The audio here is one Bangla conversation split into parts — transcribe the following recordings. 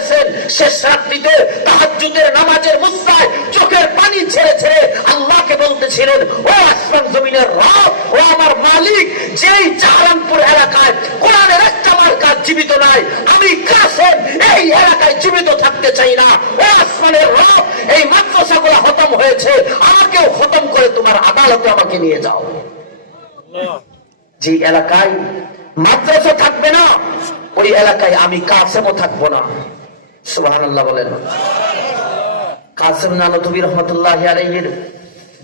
গেছেন শেষ রাত্রিতে তাহাজ্জুদের নামাজের মুস্তায় চোখের পানি ছেড়ে ছেড়ে আল্লাহকে বলতেছিলেন, ও আসমান জমিনের রব, ও আমার মালিক, যেই জাহারানপুর এলাকায় কোরআনের একটা মার্কা জীবিত নাই, আমি কাসেম এই এলাকায় জীবিত থাকতে চাই না। ও আসমানের রব, এই মাদ্রাসাগুলো খতম হয়েছে, আমাকেও খতম করে তোমার আদালতে আমাকে নিয়ে যাও। যে এলাকায় মাদ্রাসা থাকবে না, ওই এলাকায় আমি কাসেমও থাকবো না। সুবহানাল্লাহ বলেন। কাসেম নানতুবি রহমতুল্লাহি আলাইহির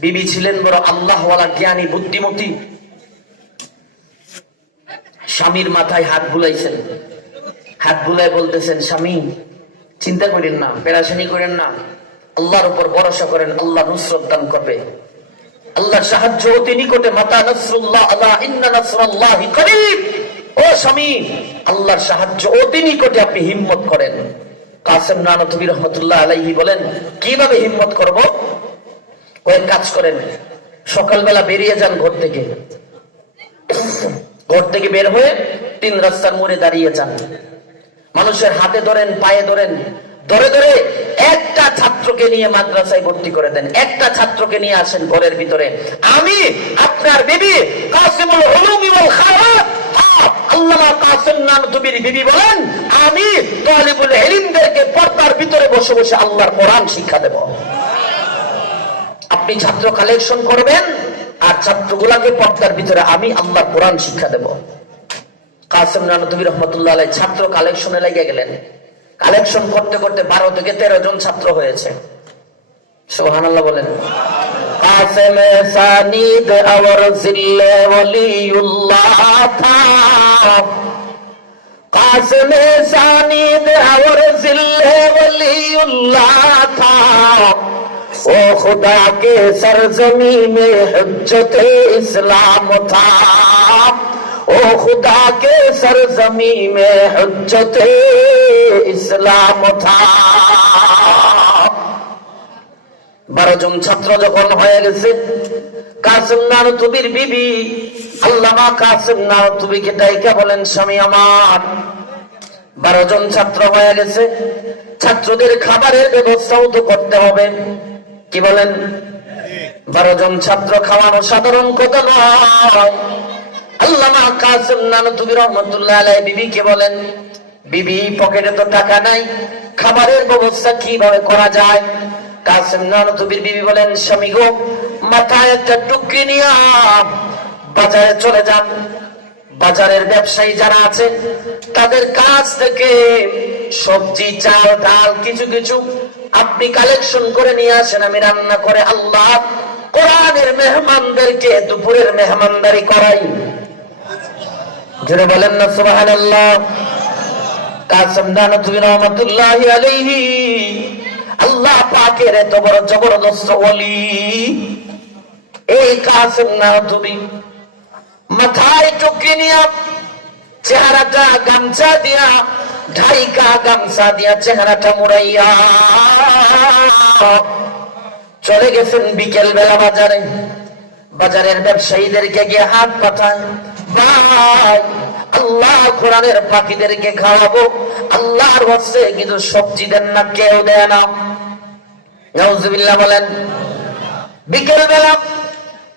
বিবি ছিলেন বড় আল্লাহওয়ালা, জ্ঞানী, বুদ্ধিমতী। স্বামীর মাথায় হাত বুলাইছেন, হাত বুলাই বলতেছেন, স্বামী চিন্তা করেন না, পেরেশানি করেন না, আল্লাহর উপর ভরসা করেন, আল্লাহ নুসরত দান করবে, আল্লাহর সাহায্য অতি নিকটে। মাতা নাসরুল্লাহ, আলা ইন্না নাসরাল্লাহি করিব। ও স্বামী, আল্লাহর সাহায্য অতি নিকটে, আপনি হিম্মত করেন। কাসেম নানতুবি রহমতুল্লাহ আলাইহি বলেন, কিভাবে হিম্মত করব? ওই কাজ করেন, সকালবেলা বেরিয়ে যান ঘর থেকে, ঘর থেকে বের হয়ে 3 রাস্তার মোড়ে দাঁড়িয়ে যান, মানুষের হাতে ধরেন, পায়ে ধরেন, ধরে ধরে একটা ছাত্রকে নিয়ে মাদ্রাসায় ভর্তি করে দেন। একটা ছাত্রকে নিয়ে আসেন ঘরের ভিতরে, আমি আপনার বিবি কাসিমুল উলুমি ওয়াল খায়রাত আল্লামা কাসেম নানতুবির বিবি বলেন, আমি তালিবুল ইলমদেরকে পর্দার ভিতরে বসে বসে আল্লাহর কোরআন শিক্ষা দেব। আপনি ছাত্র কালেকশন করবেন আর ছাত্রগুলাকে পর্দার ভিতরে আমি আল্লাহর কোরআন শিক্ষা দেব। কাসেম নানতুবি রহমতুল্লাহ আলাইহি ছাত্র কালেকশনে লেগে গেলেন। কালেকশন করতে করতে 12 থেকে 13 জন ছাত্র হয়েছে। সুবহানাল্লাহ বলেন। কাসেম সানিদ और जिल्ले वलीउल्लाह था, कासिम सानिद और जिल्ले वलीउल्लाह था, ओ खुदा के सरजमी में हुज्जते इस्लाम था, ओ खुदा के सरजमी में हुज्जते इस्लाम था। 12 জন ছাত্র যখন হয়ে গেছে, কাসেম নানতুবির বিবি আল্লামা কাসেম নানতুবিকে ডাইকা বলেন, স্বামী আমার, 12 জন ছাত্র হয়ে গেছে, ছাত্রদের খাবারের ব্যবস্থাও তো করতে হবে। কি বলেন? 12 জন ছাত্র খাওয়ানো সাধারণ কথা নয়। আল্লামা কাসেম নানতুবি রহমতুল্লাহ আলাইহি বিবিকে বলেন, বিবি পকেটে তো টাকা নাই, খাবারের ব্যবস্থা কিভাবে করা যায়? কাসেম নানতুবির বিবি বলেন, স্বামী গো, মাথায় একটা টুকরি নিয়ে বাজারে চলে যান, বাজারের ব্যবসায়ী যারা আছে তাদের কাছ থেকে সবজি, চাল, ডাল কিছু কিছু আপনি কালেকশন করে নিয়ে আসেন, আমি রান্না করে আল্লাহ কোরআনের মেহমানদেরকে দুপুরের মেহমানদারি করাই। জোরে বলেন না সুবহানাল্লাহ। কাসেম নানতুবি রহমাতুল্লাহি আলাইহি আল্লাহ পাকের এত বড় জবরদস্ত ওলি, এই কাসেম নানতুবি মাথায় টুকরি নিয়া, চেহারাটা গামছা দিয়া ঢাইকা, গামছা দিয়া চেহারাটা মুড়াইয়া চলে গেছেন বিকেল বেলা বাজারে। বাজারের ব্যবসায়ীদেরকে গিয়ে হাত পাঠায়, ভাই আল্লাহ কোরআনের পাখিদেরকে খাওয়াবো, আল্লাহর ওয়াস্তে কিন্তু সবজি দেন না, কেউ দেয় না। নাউজুবিল্লাহ বলেন। বিকেল বেলা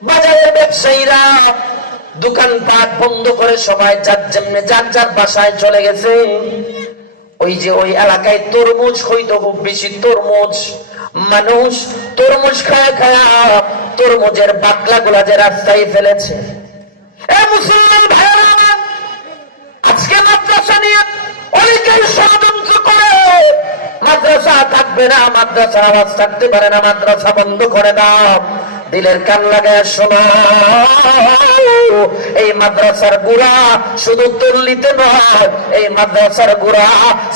বাজারের ব্যবসায়ীরা দোকানপাট বন্ধ করে সবাই যার যেমনে যার যার বাসায় চলে গেছে। ওই যে ওই এলাকায় তরমুজ হইতো খুব বেশি, তরমুজ, মানুষ তরমুজ খায়া খায়া তরমুজের বাকলা গুলা যে রাস্তায় ফেলেছে। এ মুসলমান ভাইরা, আজকে মাদ্রাসা নিয়ে অনেকেই ষড়যন্ত্র করে, মাদ্রাসা থাকবে না, মাদ্রাসার আওয়াজ থাকতে পারে না, মাদ্রাসা বন্ধ করে দাও। দিলের কান লাগায় শোনো, এই মাদ্রাসার গুড়া শুধু তুল্লিতে নয়, এই মাদ্রাসার গুড়া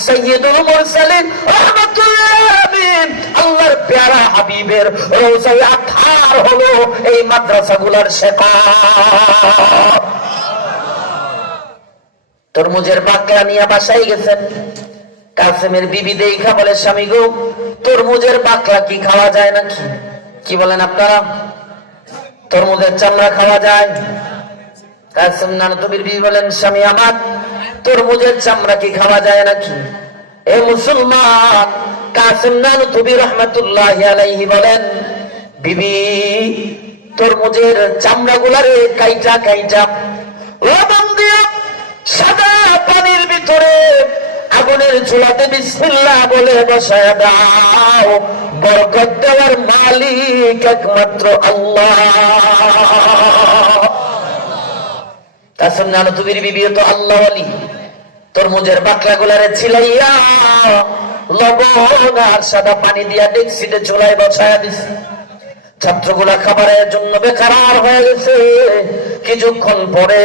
সাইয়্যিদুল মুরসালিন রাহমাতুল্লাহ আলাইহি আল্লাহর প্যারা হাবিবের রওজায়ে আতহার হলো এই মাদ্রাসাগুলোর শেকড়। তরমুজের বাকলা নিয়ে বাসায় গেছেন। কাসেমের বিবি দেখা বলে, স্বামী গো, তরমুজের বাকলা কি খাওয়া যায় নাকি? কি বলেন আপনারা? তরমুজের চামড়া খাওয়া যায়? কাসেম নানতুবির বিবি বলেন, স্বামী আমার, তরমুজের চামড়া কি খাওয়া যায় নাকি? এ মুসলমান, কাসিম নানুতুবি রাহমাতুল্লাহি আলাইহি বলেন, বিবি তরমুজের চামড়া গুলারে কাইটা কাইটা লবণ দিয়ে সাদা পানির ভিতরে আগুনের চুলাতে বিসমিল্লাহ বলে বসায় দাও। বরকত দেওয়ার মালিক একমাত্র আল্লাহ। কাসিম নানুতুবির বিবি তো আল্লাহ ওয়ালি। তরমুজের বাকলা গুলারে ছিলাইয়া লবণ আর সাদা পানি দিয়া ডেকসিতে চুলায় বসায়া দিছে। ছাত্রগুলা খাবারের জন্য বেকার হয়ে গেছে। কিছুক্ষণ পরে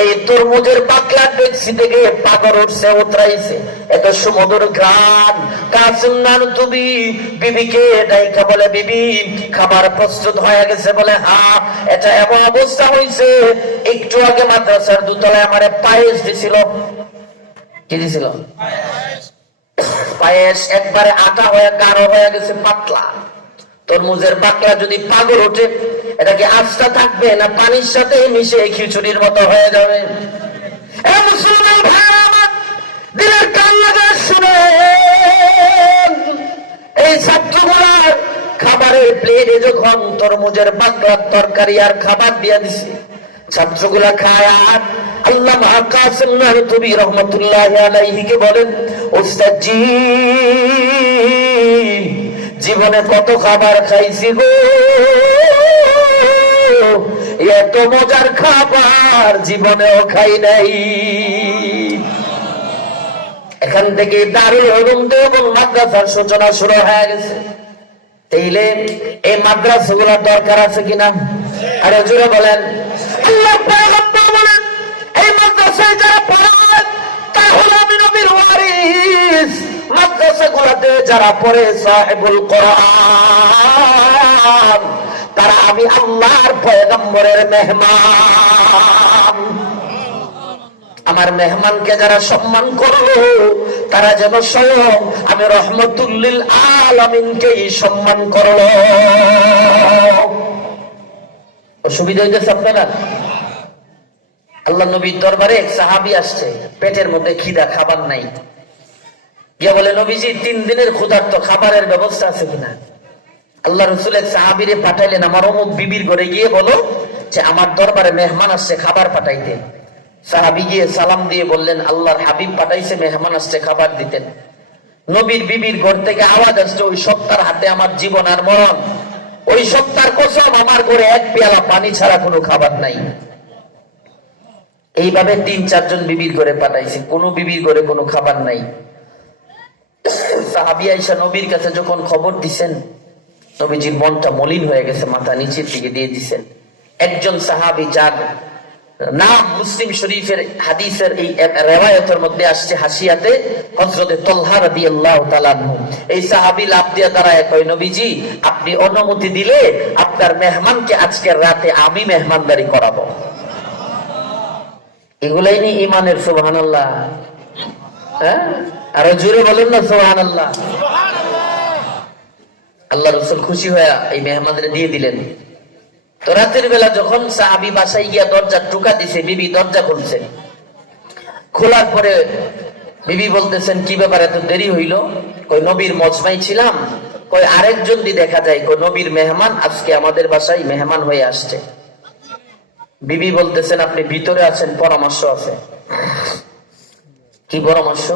এই তরমুজের বাকলা ডেকসি থেকে পাগর উঠছে, উতরাইছে, এত সুমধুর গান। কাসিম নানুতুবি বিবিকে ডাইকা বলে, বিবি খাবার প্রস্তুত হয়ে গেছে? বলে হ্যাঁ। এটা এমন অবস্থা হয়েছে, একটু আগে মাদ্রাসার দোতলায় আমারে পায়েস দিছিল। কি দিছিল? পায়েস একবারে আটা হয়ে গাঢ় হয়ে গেছে, পাতলা। তরমুজের বাকলা যদি পাগল ওঠে, এটা কি আস্থা থাকবে না পানির সাথে মিশে খিচুড়ির মতো হয়ে যাবে? মুসলমান ভাইরা আমার, দিলের কান লাগায় শুনেন, এই ছাত্রগুলার খাবারের প্লেটে যখন তরমুজের বাকলার তরকারি আর খাবার দিয়া দিছে, ছাত্রগুলা খায়। আর আল্লামা কাসিম নানুতুবি রাহমাতুল্লাহি আলাইহি কে বলেন, ওস্তাদ জি, জীবনে কত খাবার খাইছি গো, এত মজার খাবার জীবনেও খাই নাই। এখান থেকে দারুল উলুম দেওবন্দ মাদ্রাসার সূচনা শুরু হয়ে গেছে। তাইলে এই মাদ্রাসাগুলোর দরকার আছে কিনা? আরে জোরে বলেন। আল্লাহ পয়গম্বর বলেন, এই মাদ্রাসায় যারা পড়ে তারা হলো আমি নবীর ওয়ারিস। মাদ্রাসাগুলোতে যারা পড়ে সাহেবুল কোরআন, তারা আমি আল্লাহর পয়গম্বরের মেহমান। আমার মেহমানকে যারা সম্মান করলো, তারা যেন স্বয়ং আমি রহমতুল্লিল আলামিনকেই সম্মান করলো। অসুবিধা হইতেছে আপনারা? আল্লাহ নবীর দরবারে এক সাহাবী আসছে, পেটের মধ্যে খিদা, খাবার নাই। গিয়ে বলে, নবীজি 3 দিনের ক্ষুধার্ত, খাবারের ব্যবস্থা আছে কিনা? আল্লাহ রাসূল এক সাহাবীরে পাঠাইলেন, আমার অমুক বিবির ঘরে গিয়ে বলো যে আমার দরবারে মেহমান আসছে, খাবার পাঠাইতে। সাহাবী গিয়ে সালাম দিয়ে বললেন, আল্লাহর হাবিব পাঠাইছে, মেহমান আসছে, খাবার দিতেন। নবীর বিবির ঘর থেকে আওয়াজ আসছে, ওই সত্তার হাতে আমার জীবন আর মরণ, ওই সত্তার কসম, আমার ঘরে এক পেয়ালা পানি ছাড়া কোনো খাবার নাই। এইভাবে 3-4 জন বিবির ঘরে পাঠাইছে, কোন বিবির ঘরে কোনো খাবার নাই। সাহাবী আয়েশা নবীর কাছে যখন খবর দিছেন, নবীজির মনটা মলিন হয়ে গেছে, মাথা নিচের দিকে দিয়ে দিছেন। একজন সাহাবী, যার নাম মুসলিম শরীফের হাদিসের এই রিওয়ায়াতের মধ্যে আসছে হাসিয়াতে, হযরতে তালহা রাদিয়াল্লাহু তাআলা আনহু, এই সাহাবী লাফ দিয়ে দাঁড়ায় কয়, নবীজি আপনি অনুমতি দিলে আপনার মেহমানকে আজকের রাতে আমি মেহমানদারি করাবো। এগুলাই নি ইমানের সুবহানাল্লাহ। হ্যাঁ, আরো জোরে বলেন না সুবহানাল্লাহ। আল্লাহ রাসূল খুশি হয়ে এই মেহমানদের দিয়ে দিলেন। তো রাতের বেলা যখন সাহাবী বাসায় গিয়া দরজা টোকা দিছে, বিবি দরজা খুলছে। খোলার পরে বিবি বলতেছেন, কি ব্যাপার এত দেরি হইল? কই নবীর মজমাই ছিলাম। কই আরেকজন দি দেখা যায়, কই নবীর মেহমান আজকে আমাদের বাসায় মেহমান হয়ে আসছে। বিবি বলতেছেন, আপনি ভিতরে আছেন, পরামর্শ আছে। কি পরামর্শ?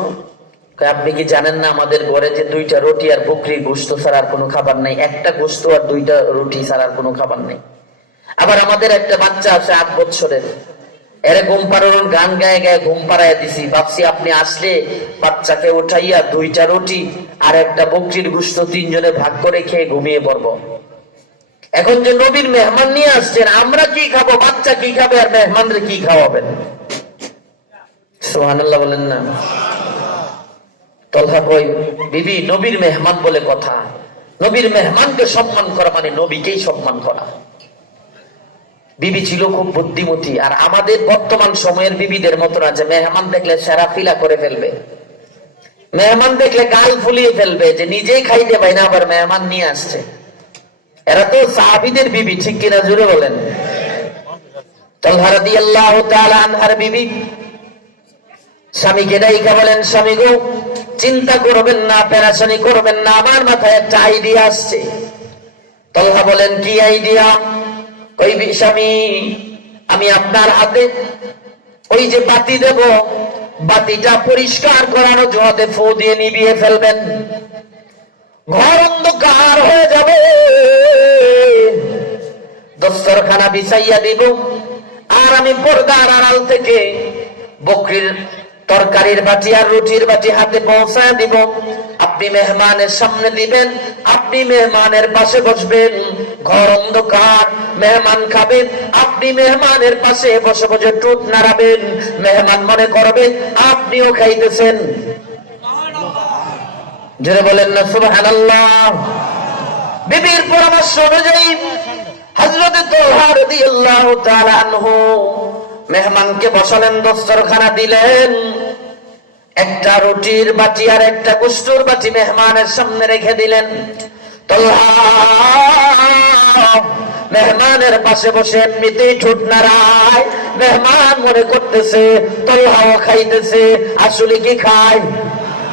আপনি কি জানেন না আমাদের ঘরে যে 2টা রুটি আর বকরির গোশত ছাড়া আর কোনো খাবার নাই, একটা গোশত আর 2টা রুটি ছাড়া আর কোনো খাবার নেই। আবার আমাদের একটা বাচ্চা আছে 8 বছরের, এর ঘুম পাড়ানোর গান গায়ে গায়ে ঘুম পাড়াইয়া দিছি। ভাবছি আপনি আসলে বাচ্চাকে উঠাইয়া 2টা রুটি আর একটা বকরির গোশত 3 জনে ভাগ করে খেয়ে ঘুমিয়ে পড়বো। এখন যে নবীর মেহমান নিয়ে আসছেন, আমরা কি খাবো, বাচ্চা কি খাবে, আর মেহমানরে কি খাওয়াবেন? সুবহানাল্লাহ বলেন না। তালহা কই, বিবি নবীর মেহমান বলে কথা, নবীর মেহমানকে সম্মান করা মানে নবীকেই সম্মান করা। বিবি ছিল খুব বুদ্ধিমতী, আর আমাদের বর্তমান সময়ের বিবিদের মতো না যে মেহমান দেখলে সেরাফিলা করে ফেলবে, মেহমান দেখলে গাল ফুলিয়ে ফেলবে, যে নিজেই খাইতে পাই না আবার মেহমান নিয়ে আসছে। এরা তো সাহাবীদের বিবি, ঠিক কিনা জুড়ে বলেন। তালহা রাদিয়াল্লাহু তাআলা আনহার বিবি স্বামীকে ডাইকা বলেন, স্বামী গো চিন্তা করবেন না, পেরেশানি করবেন না, আমার মাথায় একটা আইডিয়া আসছে। তলহা বলেন, কি আইডিয়া? কই স্বামী, আমি আপনার হাতে ওই যে বাতি দেব, বাতিটা পরিষ্কার করানো জোয়াতে ফু দিয়ে নিভিয়ে ফেলবেন, ঘর অন্ধকার হয়ে যাবে, দস্তরখানা বিছাইয়া দিব, আর আমি পর্দার আড়াল থেকে বকরির তরকারির বাটি আর রুটির বাটি হাতে পৌঁছায় দিব। আপনি মেহমানের সামনে দিবেন, আপনি মেহমানের পাশে বসবেন, ঘর অন্ধকার, মেহমান খাবেন, আপনি মেহমানের পাশে বসে বসে টুট নাড়াবেন, মেহমান মনে করবে আপনিও খাইতেছেন। জোরে বলেন না সুবহানাল্লাহ। বিবির পরামর্শ অনুযায়ী হযরত তালহা রাদিয়াল্লাহু তাআলা আনহু মেহমানকে বসালেন, দস্তরখানা দিলেন, একটা রুটির বাটি আর একটা গোশতের বাটি মেহমানের সামনে রেখে দিলেন। তালহা মেহমানের পাশে বসে এমনিতেই ঠোঁট নাড়ায়, মেহমান মনে করতেছে তালহাও খাইতেছে, আসলে কি খায়?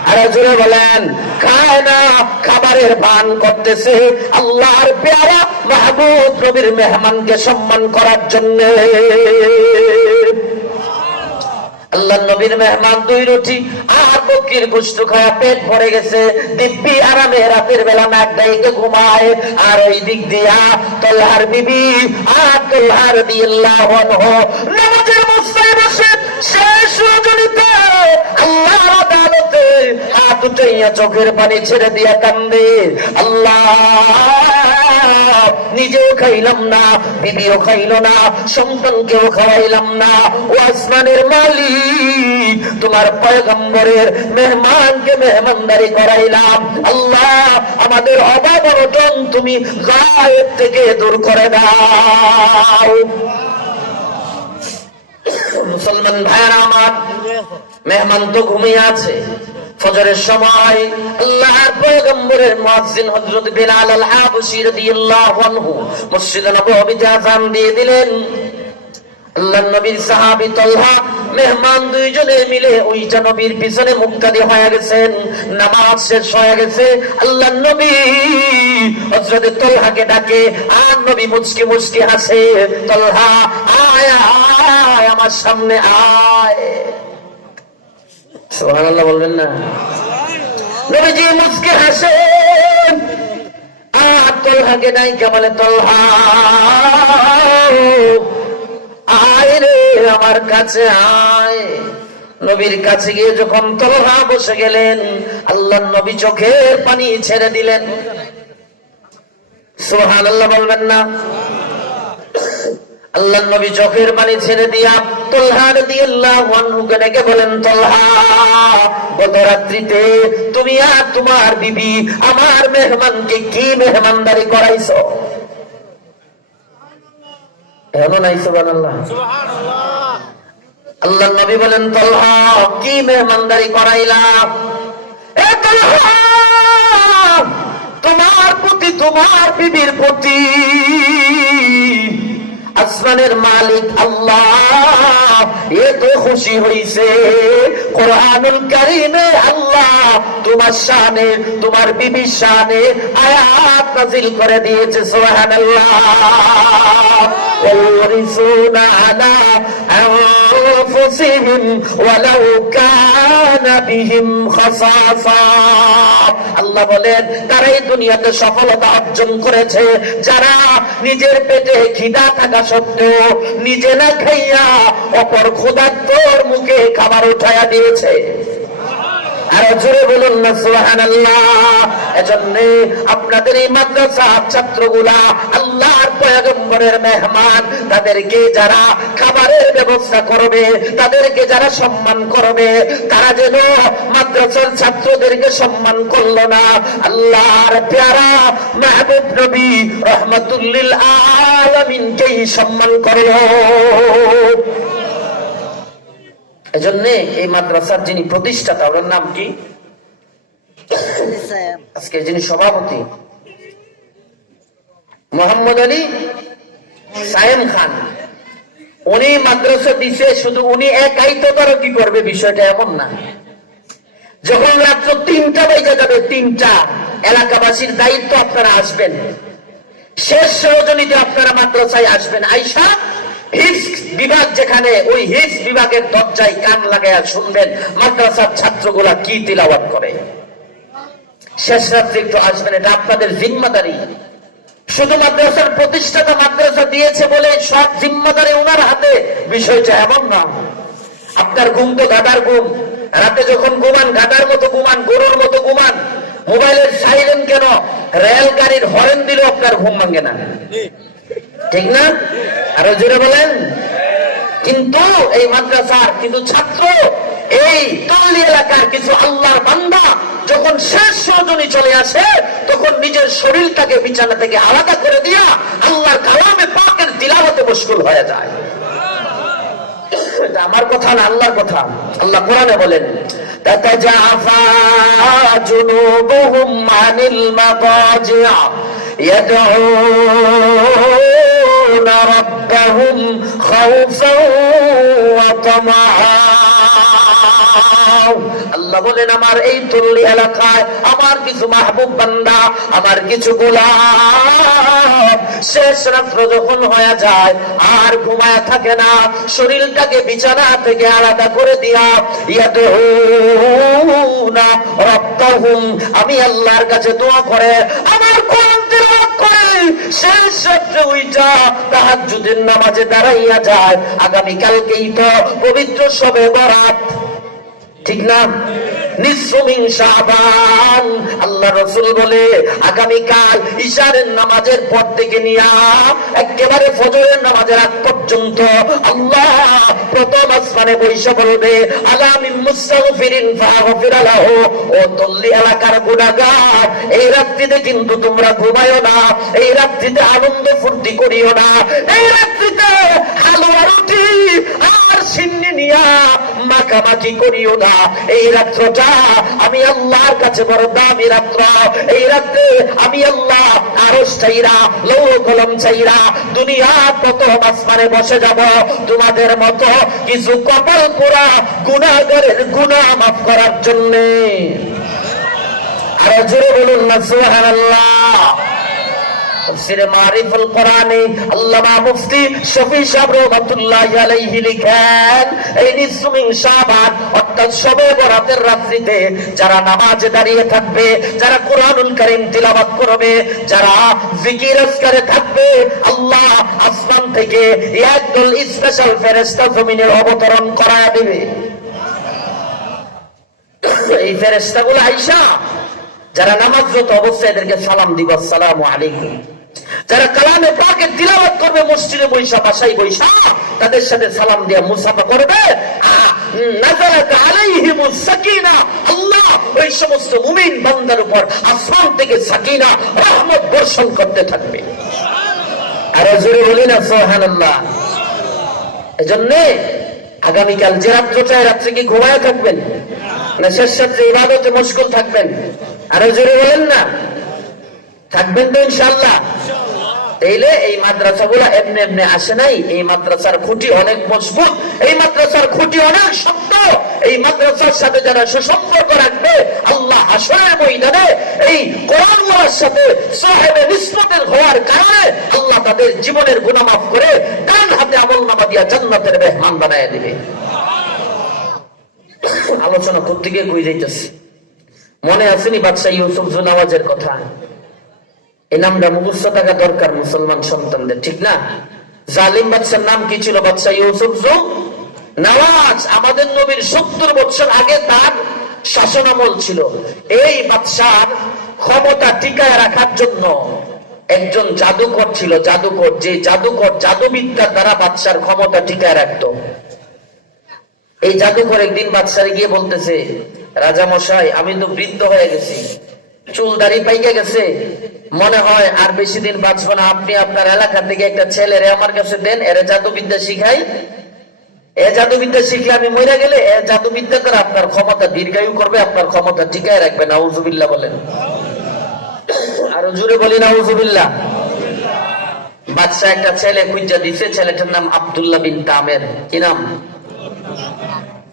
আরে জোরে বলেন, খায় না, খাবারের পান করতেছে আল্লাহর পেয়ারা মাহবুব নবীর মেহমানকে সম্মান করার জন্য। আল্লাহর নবীর মেহমান দুই রুটি আর বকরির গোশত খাওয়া পেট ভরে গেছে, দিব্যি আরামে রাতের বেলা নাক ডাইকে ঘুমায়। আর ওই দিক দিয়া তালহার বিবি আর তালহা রাদিয়াল্লাহু আনহু নামাজের মুস্তায় বসে শেষ রজনীতে আল্লাহর আদালতে হাত উঠাইয়া চোখের পানি ছেড়ে দিয়া কান্দে, আল্লাহ নিজেও খাইলাম না, বিবিও খাইল না, সন্তানকেও খাওয়াইলাম না, ও আসমানের মালিক তোমার পয়গম্বরের মেহমানকে মেহমানদারি করাইলাম, আল্লাহ আমাদের অভাব অনটন তুমি গায়েব থেকে দূর করে দাও। মুসলমান ভাইরা আমার, মেহমান তো ঘুমিয়ে আছে। ফজরের সময় আল্লাহর পয়গম্বরের মুয়াজ্জিন হযরত বিলাল আল হাবশী রাদিয়াল্লাহু আনহু মসজিদে নববীতে আযান দিয়ে দিলেন। আল্লাহর নবীর সাহাবী তালহা মেহমান দুইজনে মিলে ওইটা নবীর পিছনে মুক্তাদি হয়ে গেছেন, নামাজ শেষ হয়ে গেছে। আল্লাহর নবী হযরত তালহাকে ডাকে, আর নবী মুচকি মুচকি হাসে, তালহা আয় আয় আমার সামনে আয়। সুবহানাল্লাহ বলবেন না? নবীজি মুচকি হাসে, আর তালহাকে ডাইকা বলে, তালহা আয় রে আমার কাছে আয়। নবীর কাছে গিয়ে যখন তালহা বসে গেলেন, আল্লাহর নবী চোখের পানি ছেড়ে দিলেন। সুবহানাল্লাহ বলবেন না? আল্লাহর নবী চোখের পানি ছেড়ে দিয়া তালহা রাদিয়াল্লাহু আনহুকে ডেকে বলেন, তালহা গত রাত্রিতে তুমি আর তোমার বিবি আমার মেহমানকে কি মেহমানদারি করাইছো? এমন নাই সুবহানাল্লাহ। আল্লাহর নবী বলেন, তালহা কি মেহমানদারি করাইলাম? এ তালহা তোমার প্রতি, তোমার বিবির প্রতি আসমানের মালিক আল্লাহ এত খুশি হইছে, কোরআনুল কারীমে আল্লাহ তোমার শানে, তোমার বিবির শানে আয়াত নাযিল করে দিয়েছে। সুবহানাল্লাহ। ওয়ারিসুনা আলা আনফুসিহিম ওয়ালাউ কানা বিহিম খাসাসা। আল্লাহ বলেন, তারা এই দুনিয়াতে সফলতা অর্জন করেছে যারা নিজের পেটে খিদা থাকা সত্ত্বেও নিজে না খাইয়া অপর ক্ষুধার্তর মুখে খাবার উঠাইয়া দিয়েছে। আর জোরে বলুন না সুবহানাল্লাহ। এজন্য আপনাদের এই মাদ্রাসার ছাত্রগুলা আল্লাহর পয়গম্বরের মেহমান, তাদেরকে যারা খাবারের ব্যবস্থা করবে, তাদেরকে যারা সম্মান করবে, তারা যেন মাদ্রাসার ছাত্রদেরকে সম্মান করলো না, আল্লাহর প্যারা মাহবুব নবী রাহমাতুল লিল আলামিনকেই সম্মান করলো। এজন্য এই মাদ্রাসার যিনি প্রতিষ্ঠাতা, ওনার নাম কি? আজকে যিনি সভাপতি মোহাম্মদ আলী সায়েম খান, উনি মাদ্রাসা দিছে, শুধু উনি একাই তো তারা কি করবে বিষয়টা এমন না। যখন রাত্র 3টা বেজে যাবে, 3টা, এলাকাবাসীর দায়িত্ব আপনারা আসবেন, শেষ রজনীতে আপনারা মাদ্রাসায় আসবেন, আইসা হিফজ বিভাগ যেখানে, ওই হিফজ বিভাগের দরজায় কান লাগায়া শুনবেন মাদ্রাসার ছাত্রগুলা কি তিলাওয়াত করে। শেষ রাত্রে একটু আসবেন, এটা আপনাদের জিম্মাদারি। শুধু মাদ্রাসার প্রতিষ্ঠাতা মাদ্রাসা দিয়েছে বলে সব জিম্মাদারি ওনার হাতে, বিষয়টা এমন না। আপনার ঘুম তো গাদার ঘুম, রাতে যখন ঘুমান গাদার মতো ঘুমান, গরুর মতো ঘুমান। মোবাইলের সাইরেন কেন, রেল গাড়ির হরেন দিলেও আপনার ঘুম ভাঙে না, ঠিক না? আরো জোরে বলেন। কিন্তু এই মাদ্রাসার কিছু ছাত্র, এই তল্লি এলাকার কিছু আল্লাহর বান্দা যখন শেষ রজনী চলে আসে, তখন নিজের শরীরটাকে বিছানা থেকে আলাদা করে দিয়া আল্লাহর কালামে পাকের তিলাওয়াতে মশগুল হয়ে যায়। এটা আমার কথা না, আল্লাহর কথা। আল্লাহ কোরআনে বলেন, তাতাজাফা জুনুবুহুম আনিল মাদাজিআ ইয়াদউনা রাব্বাহুম খাউফান ওয়া তামাআ। আল্লাহ বলেন, আমার এই তল্লি এলাকায় আমার কিছু মাহবুব বান্দা, আমার কিছু গোলাম শেষ রাত্র যখন হয়ে যায় আর ঘুমায় থাকে না, শরীরটাকে বিছানা থেকে আলাদা করে দিয়া ইয়াদউনা রাব্বাহুম, আমি আল্লাহর কাছে দোয়া করে, আমার কোরআন তিলাওয়াত করে শেষ রাত্রে উইঠা তাহাজ্জুদের নামাজে দাঁড়াইয়া যায়। আগামী কালকেই তো পবিত্র শবে বরাত, ঠিক না? নিসফুমিন শাবান। আল্লাহ রাসূল বলে, আগামীকাল ইশারের নামাজের পর থেকে নিয়া একেবারে ফজরের নামাজের আগ পর্যন্ত আল্লাহ প্রথম আসমানে বৈশা বলবে, আলামিন মুস্তাগফিরিন ফাগফির লাহু। ও তল্লি এলাকার গুনাহগার, এই রাত্রিতে কিন্তু তোমরা ঘুমায়ো না, এই রাত্রিতে আনন্দ ফুর্তি করিও না, এই রাত্রিতে হালুয়া রুটি আর সিন্নি নিয়া মাখামাখি করিও না। এই রাত্রটা আমি আল্লাহর কাছে বড় দামি রাত্র। এই রাত্রে আমি আল্লাহ আরশ চাইরা, লৌহ কলম চাইরা দুনিয়ার প্রথম আসমানে বসে যাব তোমাদের মতো কিছু কপাল পোড়া গুনাহগারের গুনাহ মাফ করার জন্য। আর জোরে বলুন না সুবহানাল্লাহ। তাফসীরে মারিফুল কোরআনে আল্লামা মুফতি শফি সাহেব রাহমাতুল্লাহি আলাইহি লিখেন, এই নিসফুমিন শাবান অর্থাৎ শবে বরাতের রাত্রিতে যারা নামাজে দাঁড়িয়ে থাকবে, যারা কোরআনুল কারীম তিলাওয়াত করবে, যারা জিকির আজকারে থাকবে, আল্লাহ আসমান থেকে একদল স্পেশাল ফেরেশতা জমিনে অবতরণ করায়া দিবে। এই ফেরেশতাগুলো আইসা যারা নামাজরত অবস্থায় এদেরকে সালাম দিব, আসসালামু আলাইকুম। যারা কালামে পাকের তিলাওয়াত করবে মসজিদে বৈশা, বাসায় বৈশা তাদের সাথে সালাম দিয়া মুসাফা করবে, নাযালাত আলাইহিমুস সাকিনা, আল্লাহ ওই সমস্ত মুমিন বান্দার উপর আসমান থেকে সাকিনা রহমত বর্ষণ করতে থাকবে। আর জোরে বলি না সুবহানাল্লাহ। এজন্য আগামীকাল যে রাত্রটায়, রাত্রে কি ঘুমায় থাকবেন না শেষ রাত্রে ইবাদতে মশগুল থাকবেন? আর জোরে বলেন না, থাকবেন তো ইনশাআল্লাহ। তাইলে এই মাদ্রাসাগুলো এমনি এমনি আসে নাই, এই মাদ্রাসার খুঁটি অনেক মজবুত, এই মাদ্রাসার খুঁটি অনেক শক্ত। এই মাদ্রাসার সাথে যারা সুসম্পর্ক রাখবে, আল্লাহ হাশরের ময়দানে এই কোরআন ওয়ালার সাথে সাহেবে নিসবতের হওয়ার কারণে আল্লাহ তাদের জীবনের গুনাহ মাফ করে ডান হাতে আমলনামা দিয়া জান্নাতের মেহমান বানায় দিবে। আলোচনা করতে গিয়ে কই যাইতেছে, মনে আসেনি বাদশাহ ইউসুফ জুনাওয়াজের কথা? এই নামটা মুখস্থ থাকা দরকার মুসলমান সন্তানদের, ঠিক না? জালিম বাদশার নাম কি ছিল? বাদশাহ ইউসুফ জুনাওয়াজ। আমাদের নবীর 70 বছর আগে তার শাসন আমল ছিল। এই বাদশার ক্ষমতা টিকায় রাখার জন্য একজন জাদুকর ছিল, জাদুকর, যে জাদুকর জাদুবিদ্যার দ্বারা বাদশার ক্ষমতা টিকায় রাখতো। এই জাদুকর একদিন বাদশারে গিয়ে বলতেছে, রাজা মশাই, আমি তো বৃদ্ধ হয়ে গেছি, চুল দাড়ি পাইকে গেছে, মনে হয় আর বেশি দিন বাঁচবো না। আপনি আপনার এলাকা থেকে একটা ছেলেরে আমার কাছে দেন, এরা জাদুবিদ্যা শিখাই। এ জাদুবিদ্যা শিখলে আমি মরে গেলে এ জাদুবিদ্যা করে আপনার ক্ষমতা দীর্ঘায়ু করবে, আপনার ক্ষমতা টিকায় রাখবে। নাউজুবিল্লাহ বলেন। আর জুড়ে বলি নাউজুবিল্লাহ। বাদশা একটা ছেলে খুঁজা দিছে, ছেলেটার নাম আব্দুল্লাহ বিন তামের। কি নাম?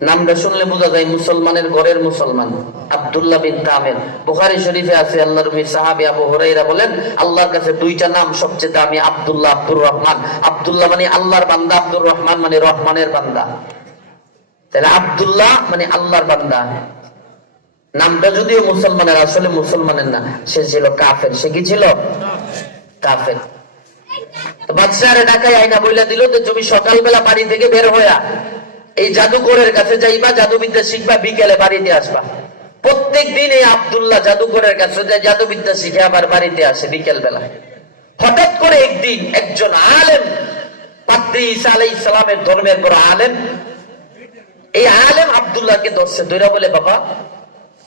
নামটা শুনলে বোঝা যায় মুসলমানের ঘরের মুসলমান। আব্দুল্লাহ বিন তামির, বুখারী শরীফে আছে, আল্লাহর নবী সাহাবী আবু হুরায়রা বলেন আল্লাহর কাছে দুইটা নাম সবচেয়ে দামি, আব্দুল্লাহ, আব্দুর রহমান। আব্দুল্লাহ মানে আল্লাহর বান্দা, আব্দুর রহমান মানে রহমানের বান্দা। তাহলে আব্দুল্লাহ মানে আল্লাহর বান্দা। নামটা যদিও মুসলমানের, আসলে মুসলমানের না, সে ছিল কাফের। সে কি ছিল? কাফের। বাদশাহরে ঢাকায় আইনা বইলা দিল যে তুমি সকালবেলা বাড়ি থেকে বের হইয়া এই জাদুকরের কাছে যাইবা, জাদুবিদ্যা শিখবা, বিকেলে বাড়িতে আসবা। প্রত্যেক দিন এই আব্দুল্লাহ জাদুকরের কাছে যায়, জাদুবিদ্যা শিখে আবার বাড়িতে আসে বিকেল বেলা। হঠাৎ করে একদিন একজন আলেম, পাদ্রী ঈসা আলাইহিস সালামের ধর্মের বড় আলেম, এই আলেম আব্দুল্লাহকে ধরছে, ধইরা বলে বাবা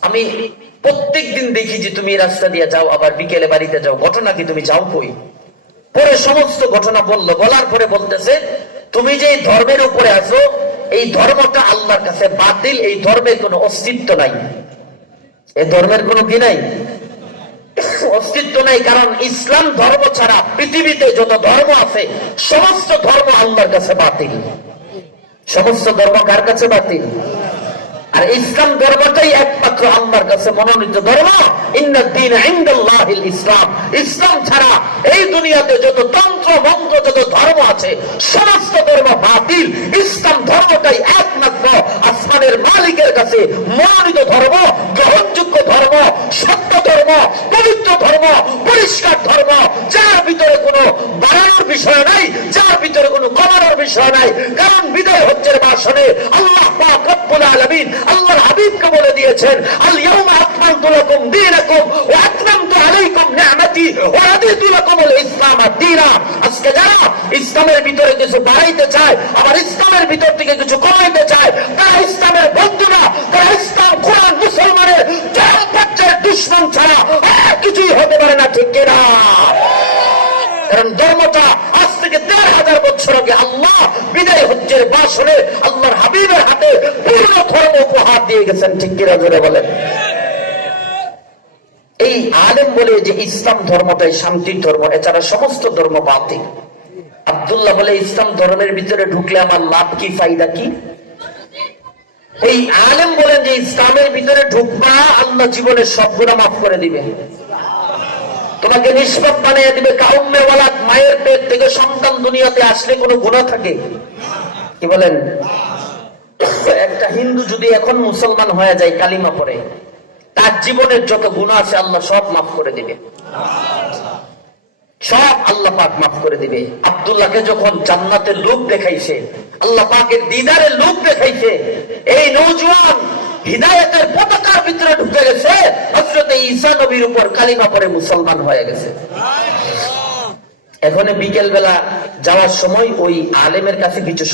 আমি প্রত্যেক দিন দেখি যে তুমি রাস্তা দিয়ে যাও আবার বিকেলে বাড়িতে যাও, ঘটনা কি, তুমি যাও কই? পরে সমস্ত ঘটনা বললো, বলার পরে বলতেছে তুমি যে ধর্মের উপরে আছো এই ধর্মটা আল্লাহর কাছে বাতিল, এই ধর্মের কোনো অস্তিত্ব নাই। এই ধর্মের কোনো কি নাই? অস্তিত্ব নাই। কারণ ইসলাম ধর্ম ছাড়া পৃথিবীতে যত ধর্ম আছে সমস্ত ধর্ম আল্লাহর কাছে বাতিল। সমস্ত ধর্ম কার কাছে বাতিল? আর ইসলাম ধর্মটাই একমাত্র আল্লাহর কাছে মনোনীত ধর্ম। ইন্নাদ দীন ইনদাল্লাহিল ইসলাম। ইসলাম ছাড়া এই দুনিয়াতে যত তন্ত্র মন্ত্র, যত ধর্ম আছে সমস্ত ধর্ম বাতিল। ইসলাম ধর্মটাই একমাত্র আসমানের মালিকের কাছে মনোনীত ধর্ম, গ্রহণযোগ্য ধর্ম, সত্য ধর্ম, পবিত্র ধর্ম, পরিষ্কার ধর্ম, যার ভিতরে কোনো বাড়ানোর বিষয় নাই, যার ভিতরে কোনো কমানোর বিষয় নাই। কারণ বিদায় হজ্জের ভাষণে আল্লাহ পাক রব্বুল আলামিন আল্লাহর হাবিবকে বলে দিয়েছেন আল ইয়াউমা আকমালতু লাকুম দীনাকুম ওয়া আতমামতু আলাইকুম নি'মাতি ওয়া রাদিতু লাকুমুল ইসলাম দীনা। আজকে যারা ইসলামের ভিতরে কিছু বাড়াইতে চায় আবার ইসলামের ভিতর থেকে কিছু কমাইতে চায়, তারা ইসলামের বন্ধু না, তারা ইসলাম, কোরআন, মুসলমানের চরম পর্যায়ের দুশমন ছাড়া আর কিছুই হতে পারে না, ঠিক কিনা? কারণ ধর্মটা আজ থেকে ১৩,০০০ বছর আগে আল্লাহ বিদায় হজ্জের ভাষণে আল্লাহর হাবিবের হাতে পূর্ণ ধর্ম উপহার দিয়ে গেছেন, ঠিক কিনা জোরে বলেন? এই আলেম বলে যে ইসলাম ধর্মটাই শান্তির ধর্ম, এছাড়া সমস্ত ধর্ম বাতিল। আব্দুল্লাহ বলে ইসলাম ধর্মের ভিতরে ঢুকলে আমার লাভ কি, ফায়দা কি? এই আলেম বলেন যে ইসলামের ভিতরে ঢুকবা আল্লাহ জীবনের সব গুনাহ মাফ করে দিবে, তোমাকে নিষ্পাপ বানিয়ে দিবে। কাউমে ওয়ালাদ, মায়ের পেট থেকে সন্তান দুনিয়াতে আসলে কোনো গুনাহ থাকে? কি বলেন? একটা হিন্দু যদি এখন মুসলমান হয়ে যায়, কালিমা পড়ে, তার জীবনের যত গুনাহ আছে আল্লাহ সব মাফ করে দিবে, সব আল্লাহ পাক মাফ করে দিবে। আব্দুল্লাহকে যখন জান্নাতের লোক দেখাইছে, আল্লাহ পাকের দিদারের লোক দেখাইছে, এই নওজোয়ান হিদায়াতের পতাকার ভিতরে ঢুকে গেছে, হযরত ঈসা নবীর উপর কালিমা পড়ে মুসলমান হয়ে গেছে। এখন বিকেল বেলা যাওয়ার সময় ওই আলেমের কাছে কিছু